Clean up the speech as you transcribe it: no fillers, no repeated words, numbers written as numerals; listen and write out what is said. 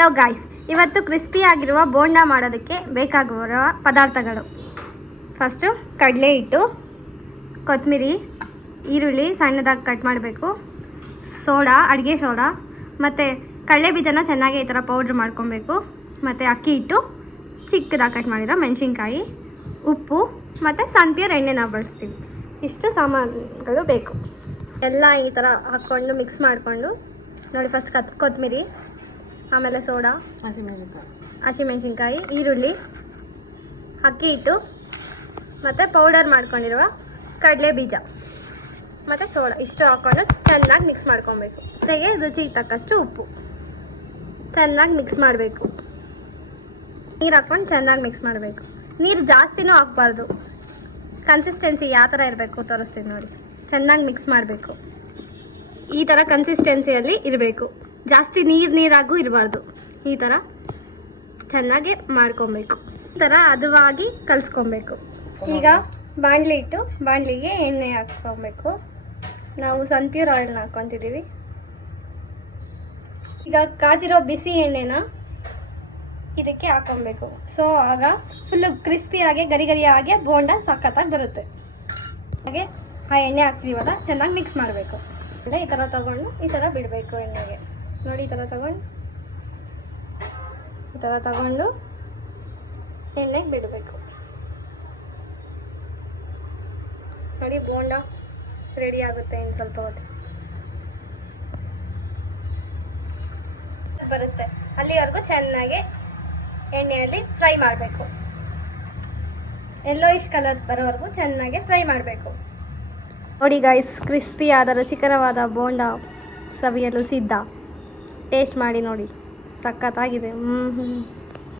Hello guys, ಇವತ್ತು crispy ಆಗಿರುವ ಬೋಂಡ ಮಾಡೋದಕ್ಕೆ ಬೇಕಾಗುವ ಪದಾರ್ಥಗಳು. ಫಸ್ಟು ಕಡಲೆ ಹಿಟ್ಟು, ಕೊತ್ತಂಬರಿ, ಈರುಳ್ಳಿ ಸಣ್ಣದಾಗಿ ಕಟ್ ಮಾಡಬೇಕು, ಸೋಡಾ, ಅಡುಗೆ ಸೋಡಾ, ಮತ್ತು ಕಡಲೆ ಬೀಜನ ಚೆನ್ನಾಗಿ ಈ ಥರ ಪೌಡ್ರ್ ಮಾಡ್ಕೊಬೇಕು, ಮತ್ತು ಅಕ್ಕಿ ಹಿಟ್ಟು, ಚಿಕ್ಕದಾಗಿ ಕಟ್ ಮಾಡಿರೋ ಮೆಣಸಿನ್ಕಾಯಿ, ಉಪ್ಪು ಮತ್ತು ಸನ್ಪ್ಯೂರ್ ಎಣ್ಣೆ ನಾವು ಬಳಸ್ತೀವಿ. ಇಷ್ಟು ಸಾಮಾನುಗಳು ಬೇಕು. ಎಲ್ಲ ಈ ಥರ ಹಾಕ್ಕೊಂಡು ಮಿಕ್ಸ್ ಮಾಡಿಕೊಂಡು ನೋಡಿ. ಫಸ್ಟ್ ಕೊತ್ತಂಬರಿ, ಆಮೇಲೆ ಸೋಡಾ, ಹಸಿಮೆಣಸಿನ್ಕಾಯಿ, ಈರುಳ್ಳಿ, ಅಕ್ಕಿ ಹಿಟ್ಟು ಮತ್ತು ಪೌಡರ್ ಮಾಡ್ಕೊಂಡಿರುವ ಕಡಲೆ ಬೀಜ ಮತ್ತು ಸೋಡಾ ಇಷ್ಟು ಹಾಕ್ಕೊಂಡು ಚೆನ್ನಾಗಿ ಮಿಕ್ಸ್ ಮಾಡ್ಕೊಬೇಕು. ಜೊತೆಗೆ ರುಚಿಗೆ ತಕ್ಕಷ್ಟು ಉಪ್ಪು ಚೆನ್ನಾಗಿ ಮಿಕ್ಸ್ ಮಾಡಬೇಕು. ನೀರು ಹಾಕ್ಕೊಂಡು ಚೆನ್ನಾಗಿ ಮಿಕ್ಸ್ ಮಾಡಬೇಕು. ನೀರು ಜಾಸ್ತಿನೂ ಹಾಕ್ಬಾರ್ದು. ಕನ್ಸಿಸ್ಟೆನ್ಸಿ ಯಾವ ಥರ ಇರಬೇಕು ತೋರಿಸ್ತೀನಿ ನೋಡಿ. ಚೆನ್ನಾಗಿ ಮಿಕ್ಸ್ ಮಾಡಬೇಕು. ಈ ಥರ ಕನ್ಸಿಸ್ಟೆನ್ಸಿಯಲ್ಲಿ ಇರಬೇಕು. ಜಾಸ್ತಿ ನೀರಾಗೂ ಇರಬಾರ್ದು. ಈ ಥರ ಚೆನ್ನಾಗಿ ಮಾಡ್ಕೊಬೇಕು. ಈ ಥರ ಹದವಾಗಿ ಕಲಿಸ್ಕೊಬೇಕು. ಈಗ ಬಾಣಲಿ ಇಟ್ಟು ಬಾಣಲಿಗೆ ಎಣ್ಣೆ ಹಾಕ್ಕೊಬೇಕು. ನಾವು ಸನ್ಪ್ಯೂರ್ ಆಯಿಲ್ನ ಹಾಕ್ಕೊತಿದ್ದೀವಿ. ಈಗ ಕಾದಿರೋ ಬಿಸಿ ಎಣ್ಣೆನ ಇದಕ್ಕೆ ಹಾಕ್ಕೊಬೇಕು. ಸೊ ಆಗ ಫುಲ್ಲು ಕ್ರಿಸ್ಪಿಯಾಗಿ ಗರಿ ಗರಿಯಾಗಿ ಬೋಂಡ ಸಖತ್ತಾಗಿ ಬರುತ್ತೆ. ಹಾಗೆ ಆ ಎಣ್ಣೆ ಹಾಕ್ತೀವಲ್ಲ, ಚೆನ್ನಾಗಿ ಮಿಕ್ಸ್ ಮಾಡಬೇಕು. ಈ ಥರ ತಗೊಂಡು ಈ ಥರ ಬಿಡಬೇಕು ಎಣ್ಣೆಗೆ. ನೋಡಿ, ಈ ಥರ ತಗೊಂಡು ಎಣ್ಣೆಗೆ ಬಿಡಬೇಕು. ನೋಡಿ, ಬೋಂಡ ರೆಡಿ ಆಗುತ್ತೆ. ಇನ್ನು ಸ್ವಲ್ಪ ಹೊತ್ತು ಬರುತ್ತೆ. ಅಲ್ಲಿವರೆಗೂ ಚೆನ್ನಾಗಿ ಎಣ್ಣೆಯಲ್ಲಿ ಫ್ರೈ ಮಾಡಬೇಕು. ಯೆಲ್ಲೋಯಿಶ್ ಕಲರ್ ಬರೋವರೆಗೂ ಚೆನ್ನಾಗಿ ಫ್ರೈ ಮಾಡಬೇಕು. ನೋಡಿ ಗೈಸ್, ಕ್ರಿಸ್ಪಿ ಆದ ರುಚಿಕರವಾದ ಬೋಂಡ ಸವಿಯಲು ಸಿದ್ಧ. ಟೇಸ್ಟ್ ಮಾಡಿ ನೋಡಿ, ಸಖತ್ತಾಗಿದೆ.